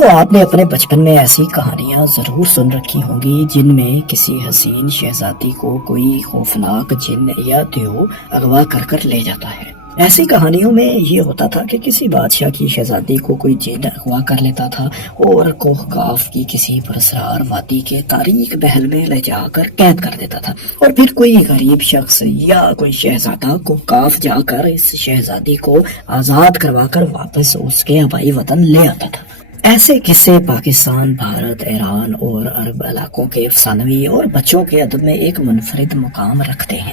دوستو آپ نے اپنے بچپن میں ایسی کہانیاں ضرور سن رکھی ہوں گی جن میں کسی حسین شہزادی کو کوئی خوفناک جن یا دیو اغوا کر لے جاتا ہے۔ ایسی کہانیوں میں یہ ہوتا تھا کہ کسی بادشاہ کی شہزادی کو کوئی جن اغوا کر لیتا تھا اور کوہ کاف کی کسی پراسرار وادی کے تاریک محل میں لے جا کر قید کر دیتا تھا، اور پھر کوئی غریب شخص یا کوئی شہزادہ کوہ کاف جا کر اس شہزادی کو آزاد کروا کر واپس اس کے آبائی وطن لے آتا تھا۔ ایسے قصے پاکستان، بھارت، ایران اور عرب علاقوں کے افسانوی اور بچوں کے ادب میں ایک منفرد مقام رکھتے ہیں۔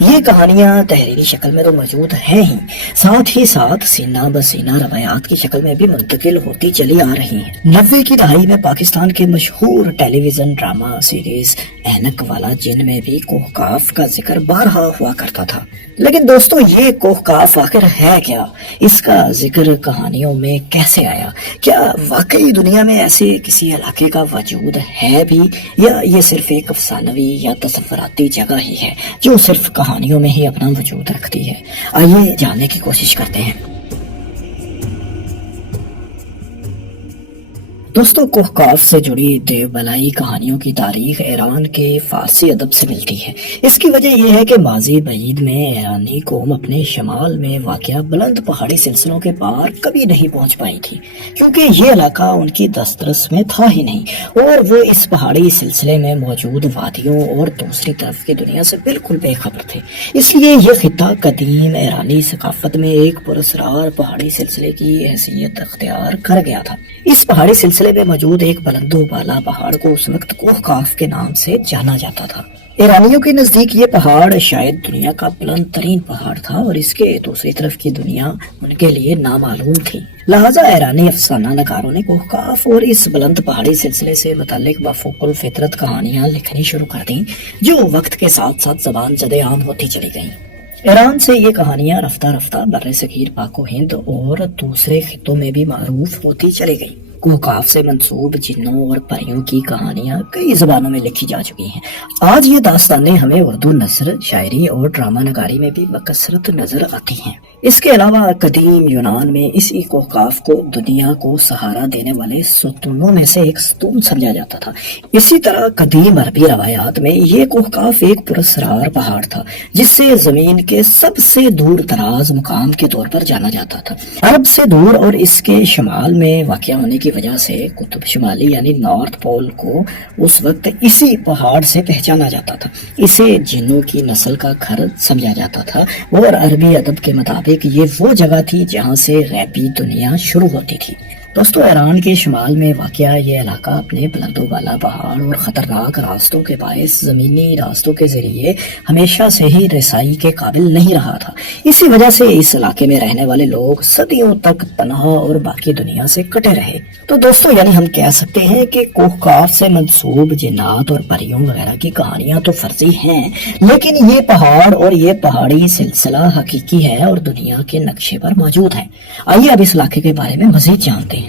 یہ کہانیاں تحریری شکل میں تو موجود ہیں ہی، ساتھ ہی ساتھ سینہ بسینہ روایات کی شکل میں بھی منتقل ہوتی چلی آ رہی ہیں۔ 90 کی دہائی میں پاکستان کے مشہور ٹیلی ویژن ڈرامہ سیریز اینک والا جن میں بھی کوہ کاف کا ذکر بارہا ہوا کرتا تھا۔ لیکن دوستو، یہ کوہ کاف آخر ہے کیا؟ اس کا ذکر کہانیوں میں کیسے آیا؟ کیا واقعی دنیا میں ایسے کسی علاقے کا وجود ہے بھی، یا یہ صرف ایک افسانوی یا تصوراتی جگہ ہی ہے جو صرف کہانیوں میں ہی اپنا وجود رکھتی ہے؟ آئیے جاننے کی کوشش کرتے ہیں۔ دوستو، کوہ کاف سے جڑی دیو بلائی کہانیوں کی تاریخ ایران کے فارسی ادب سے ملتی ہے۔ اس کی وجہ یہ ہے کہ ماضی بعید میں ایرانی قوم اپنے شمال میں واقع بلند پہاڑی سلسلوں کے پار کبھی نہیں پہنچ پائی تھی، کیونکہ یہ علاقہ ان کی دسترس میں تھا ہی نہیں، اور وہ اس پہاڑی سلسلے میں موجود وادیوں اور دوسری طرف کی دنیا سے بالکل بے خبر تھے۔ اس لیے یہ خطہ قدیم ایرانی ثقافت میں ایک پراسرار پہاڑی سلسلے کی حیثیت اختیار کر گیا تھا۔ اس پہاڑی سلسلے میں موجود ایک بلند و بالا پہاڑ کو اس وقت کوہ کاف کے نام سے جانا جاتا تھا۔ ایرانیوں کے نزدیک یہ پہاڑ شاید دنیا کا بلند ترین پہاڑ تھا، اور اس کے دوسری طرف کی دنیا ان کے لیے نامعلوم تھی۔ لہٰذا ایرانی افسانہ نگاروں نے کوہ کاف اور اس بلند پہاڑی سلسلے سے متعلق بفوق الفطرت کہانیاں لکھنی شروع کر دیں، جو وقت کے ساتھ ساتھ زبان زد عام ہوتی چلی گئیں۔ ایران سے یہ کہانیاں رفتہ رفتہ بر صغیر پاک و ہند اور دوسرے خطوں میں بھی معروف ہوتی چلی گئیں۔ کوہ کاف سے منسوب جنوں اور پریوں کی کہانیاں کئی زبانوں میں لکھی جا چکی ہیں۔ آج یہ داستانیں ہمیں اردو نثر، شاعری اور ڈرامہ نگاری میں بھی بکثرت نظر آتی ہیں۔ اس کے علاوہ قدیم یونان میں اسی کوہ کاف کو دنیا کو سہارا دینے والے ستونوں میں سے ایک ستون سمجھا جاتا تھا۔ اسی طرح قدیم عربی روایات میں یہ کوہ کاف ایک پراسرار پہاڑ تھا جس سے زمین کے سب سے دور دراز مقام کے طور پر جانا جاتا تھا۔ عرب سے دور اور اس کے شمال میں واقع ہونے کی وجہ سے قطب شمالی یعنی نارتھ پول کو اس وقت اسی پہاڑ سے پہچانا جاتا تھا۔ اسے جنوں کی نسل کا گھر سمجھا جاتا تھا، اور عربی ادب کے مطابق یہ وہ جگہ تھی جہاں سے غیبی دنیا شروع ہوتی تھی۔ دوستو، ایران کے شمال میں واقع یہ علاقہ اپنے بلند و بالا پہاڑ اور خطرناک راستوں کے باعث زمینی راستوں کے ذریعے ہمیشہ سے ہی رسائی کے قابل نہیں رہا تھا۔ اسی وجہ سے اس علاقے میں رہنے والے لوگ صدیوں تک تنہا اور باقی دنیا سے کٹے رہے۔ تو دوستو، یعنی ہم کہہ سکتے ہیں کہ کوہ کاف سے منسوب جنات اور پریوں وغیرہ کی کہانیاں تو فرضی ہیں، لیکن یہ پہاڑ اور یہ پہاڑی سلسلہ حقیقی ہے اور دنیا کے نقشے پر موجود ہے۔ آئیے اب اس علاقے کے بارے میں مزید جانتے ہیں۔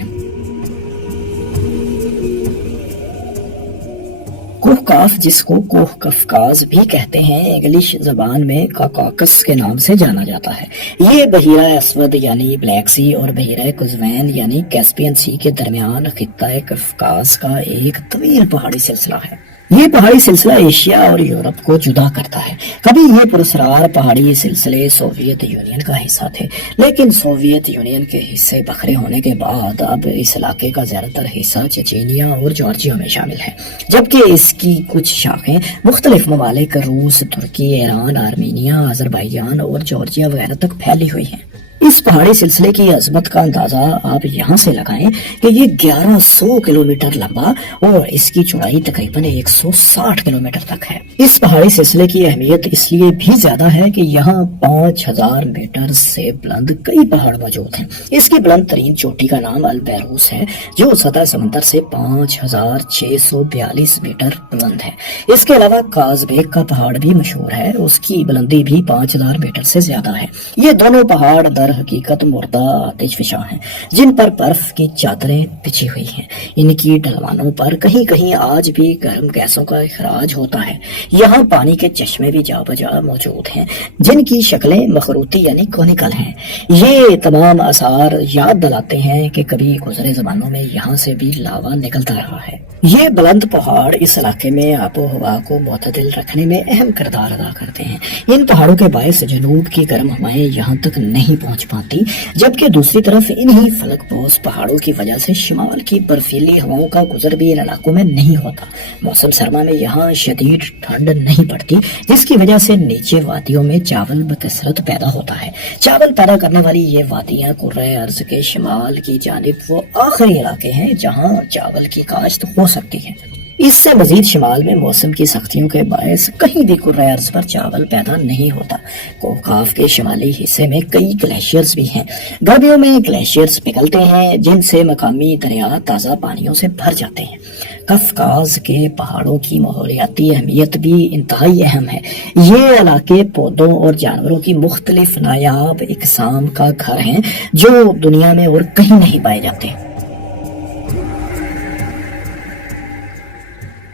کوہ کاف، جس کو کوہ قفقاز بھی کہتے ہیں، انگلش زبان میں کاکاکس کے نام سے جانا جاتا ہے۔ یہ بحیرہ اسود یعنی بلیک سی اور بحیرہ قزوین یعنی کیسپین سی کے درمیان خطہ قفقاز کا ایک طویل پہاڑی سلسلہ ہے۔ یہ پہاڑی سلسلہ ایشیا اور یورپ کو جدا کرتا ہے۔ کبھی یہ پراسرار پہاڑی سلسلے سوویت یونین کا حصہ تھے، لیکن سوویت یونین کے حصے بکھرے ہونے کے بعد اب اس علاقے کا زیادہ تر حصہ چچینیا اور جارجیا میں شامل ہے، جبکہ اس کی کچھ شاخیں مختلف ممالک روس، ترکی، ایران، آرمینیا، آذربائیجان اور جارجیا وغیرہ تک پھیلی ہوئی ہیں۔ اس پہاڑی سلسلے کی عظمت کا اندازہ آپ یہاں سے لگائیں کہ یہ 1100 کلومیٹر لمبا اور اس کی چوڑائی تقریباً 160 کلومیٹر تک ہے۔ اس پہاڑی سلسلے کی اہمیت اس لیے بھی زیادہ ہے کہ یہاں 5000 میٹر سے بلند کئی پہاڑ موجود ہیں۔ اس کی بلند ترین چوٹی کا نام البیروس ہے، جو سطح سمندر سے 5642 میٹر بلند ہے۔ اس کے علاوہ کازبیک کا پہاڑ بھی مشہور ہے، اس کی بلندی بھی 5000 میٹر سے زیادہ ہے۔ یہ دونوں پہاڑ در حقیقت مردہ آتش فشاں ہیں جن پر برف کی چادریں بچھی ہوئی ہیں۔ ان کی ڈھلوانوں پر کہیں کہیں آج بھی گرم گیسوں کا اخراج ہوتا ہے۔ یہاں پانی کے چشمے بھی جا بجا موجود ہیں جن کی شکلیں مخروطی یعنی کونیکل ہیں۔ یہ تمام آثار یاد دلاتے ہیں کہ کبھی گزرے زمانوں میں یہاں سے بھی لاوا نکلتا رہا ہے۔ یہ بلند پہاڑ اس علاقے میں آب و ہوا کو معتدل رکھنے میں اہم کردار ادا کرتے ہیں۔ ان پہاڑوں کے باعث جنوب کی گرم ہوائیں یہاں تک نہیں پہنچ پاتی، جبکہ دوسری طرف انہی فلک بوس پہاڑوں کی وجہ سے شمال کی برفیلی ہواؤں کا گزر بھی ان علاقوں میں نہیں ہوتا۔ موسم سرما میں یہاں شدید ٹھنڈ نہیں پڑتی، جس کی وجہ سے نیچے وادیوں میں چاول بکثرت پیدا ہوتا ہے۔ چاول پیدا کرنے والی یہ وادیاں کرۂ ارض کے شمال کی جانب وہ آخری علاقے ہیں جہاں چاول کی کاشت ہو سکتی ہے۔ اس سے مزید شمال میں موسم کی سختیوں کے باعث کہیں بھی کرۂ ارض پر چاول پیدا نہیں ہوتا۔ کوکاف کے شمالی حصے میں کئی گلیشیئرز بھی ہیں۔ گرمیوں میں گلیشیئرز پگھلتے ہیں جن سے مقامی دریا تازہ پانیوں سے بھر جاتے ہیں۔ قفقاز کے پہاڑوں کی ماحولیاتی اہمیت بھی انتہائی اہم ہے۔ یہ علاقے پودوں اور جانوروں کی مختلف نایاب اقسام کا گھر ہیں جو دنیا میں اور کہیں نہیں پائے جاتے۔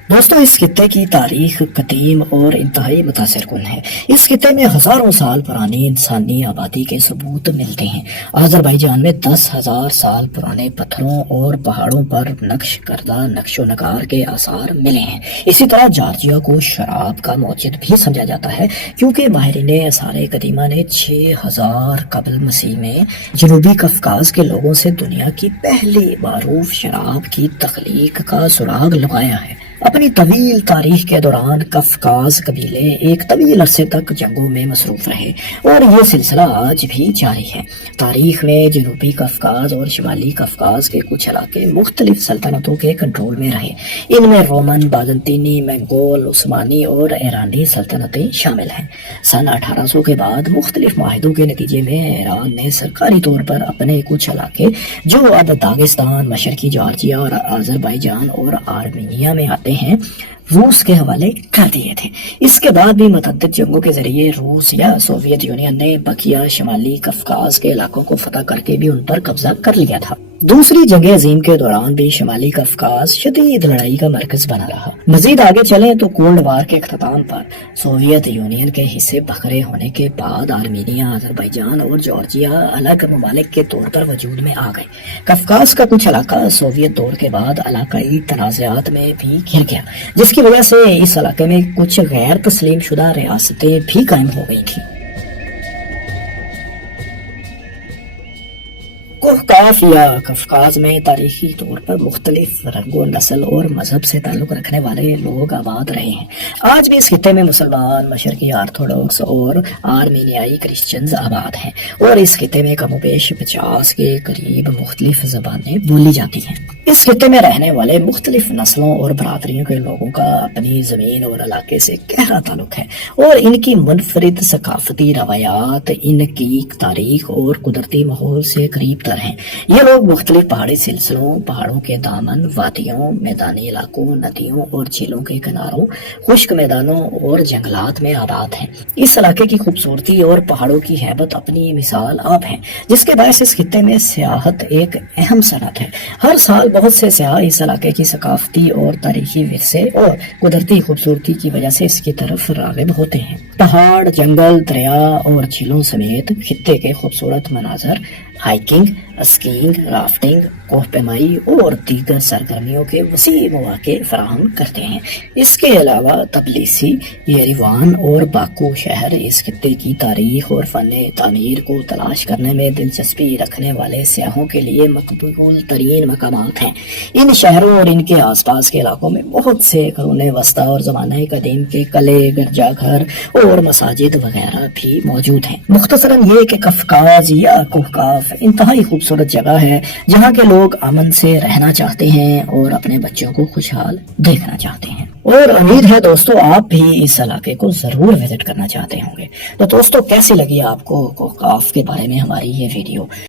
دوستوں، اس خطے کی تاریخ قدیم اور انتہائی متاثر کن ہے۔ اس خطے میں ہزاروں سال پرانی انسانی آبادی کے ثبوت ملتے ہیں۔ آذربائیجان میں 10,000 سال پرانے پتھروں اور پہاڑوں پر نقش کردہ نقش و نگار کے آثار ملے ہیں۔ اسی طرح جارجیا کو شراب کا موجد بھی سمجھا جاتا ہے کیونکہ ماہرین آثار قدیمہ نے 6000 قبل مسیح میں جنوبی قفقاز کے لوگوں سے دنیا کی پہلی معروف شراب کی تخلیق کا سراغ لگایا ہے۔ اپنی طویل تاریخ کے دوران قفقاز قبیلے ایک طویل عرصے تک جنگوں میں مصروف رہے اور یہ سلسلہ آج بھی جاری ہے۔ تاریخ میں جنوبی قفقاز اور شمالی قفقاز کے کچھ علاقے مختلف سلطنتوں کے کنٹرول میں رہے۔ ان میں رومن، بازنطینی، منگول، عثمانی اور ایرانی سلطنتیں شامل ہیں۔ سن 1800 کے بعد مختلف معاہدوں کے نتیجے میں ایران نے سرکاری طور پر اپنے کچھ علاقے جو اب داغستان، مشرقی جارجیا اور آذربائیجان اور آرمینیا میں آتے ہیں، روس کے حوالے کر دیے تھے۔ اس کے بعد بھی متعدد جنگوں کے ذریعے روس یا سوویت یونین نے بقیہ شمالی قفقاز کے علاقوں کو فتح کر کے بھی ان پر قبضہ کر لیا تھا۔ دوسری جنگ عظیم کے دوران بھی شمالی قفقاز شدید لڑائی کا مرکز بنا رہا۔ مزید آگے چلیں تو کولڈ وار کے اختتام پر سوویت یونین کے حصے بکھرے ہونے کے بعد آرمینیا، آذربائیجان اور جارجیا الگ ممالک کے طور پر وجود میں آ گئے۔ قفقاز کا کچھ علاقہ سوویت دور کے بعد علاقائی تنازعات میں بھی گھر گیا، جس کی وجہ سے اس علاقے میں کچھ غیر تسلیم شدہ ریاستیں بھی قائم ہو گئی تھیں۔ کوہکاف یا قفقاز میں تاریخی طور پر مختلف رنگ و نسل اور مذہب سے تعلق رکھنے والے لوگ آباد رہے ہیں۔ آج بھی اس خطے میں مسلمان، مشرقی آرتھوڈاکس اور آرمینیائی کرسچنز آباد ہیں اور اس خطے میں کم و بیش 50 کے قریب مختلف زبانیں بولی جاتی ہیں۔ اس خطے میں رہنے والے مختلف نسلوں اور برادریوں کے لوگوں کا اپنی زمین اور علاقے سے گہرا تعلق ہے اور ان کی منفرد ثقافتی روایات ان کی تاریخ اور قدرتی ماحول سے قریب تر ہیں۔ یہ لوگ مختلف پہاڑی سلسلوں، پہاڑوں کے دامن، وادیوں، میدانی علاقوں، ندیوں اور جھیلوں کے کناروں، خشک میدانوں اور جنگلات میں آباد ہیں۔ اس علاقے کی خوبصورتی اور پہاڑوں کی ہیبت اپنی مثال آپ ہیں، جس کے باعث اس خطے میں سیاحت ایک اہم صنعت ہے۔ ہر سال بہت سے سیاح اس علاقے کی ثقافتی اور تاریخی ورثے اور قدرتی خوبصورتی کی وجہ سے اس کی طرف راغب ہوتے ہیں۔ پہاڑ، جنگل، دریا اور جھیلوں سمیت خطے کے خوبصورت مناظر ہائیکنگ، اسکینگ، رافٹنگ، کوہ پیمائی اور دیگر سرگرمیوں کے وسیع مواقع فراہم کرتے ہیں۔ اس کے علاوہ تبلیسی، یریوان اور باکو شہر اس خطے کی تاریخ اور فن تعمیر کو تلاش کرنے میں دلچسپی رکھنے والے سیاحوں کے لیے مقبول ترین مقامات ہیں۔ ان شہروں اور ان کے آس پاس کے علاقوں میں بہت سے قرون وسطیٰ اور زمانہ قدیم کے قلعے، گرجا گھر اور مساجد وغیرہ بھی موجود ہیں۔ مختصراً یہ کہ قفقاز یا کوہکاف انتہائی خوبصورت جگہ ہے جہاں کے لوگ امن سے رہنا چاہتے ہیں اور اپنے بچوں کو خوشحال دیکھنا چاہتے ہیں، اور امید ہے دوستو آپ بھی اس علاقے کو ضرور وزٹ کرنا چاہتے ہوں گے۔ تو دوستو، کیسی لگی آپ کو کوہکاف کے بارے میں ہماری یہ ویڈیو؟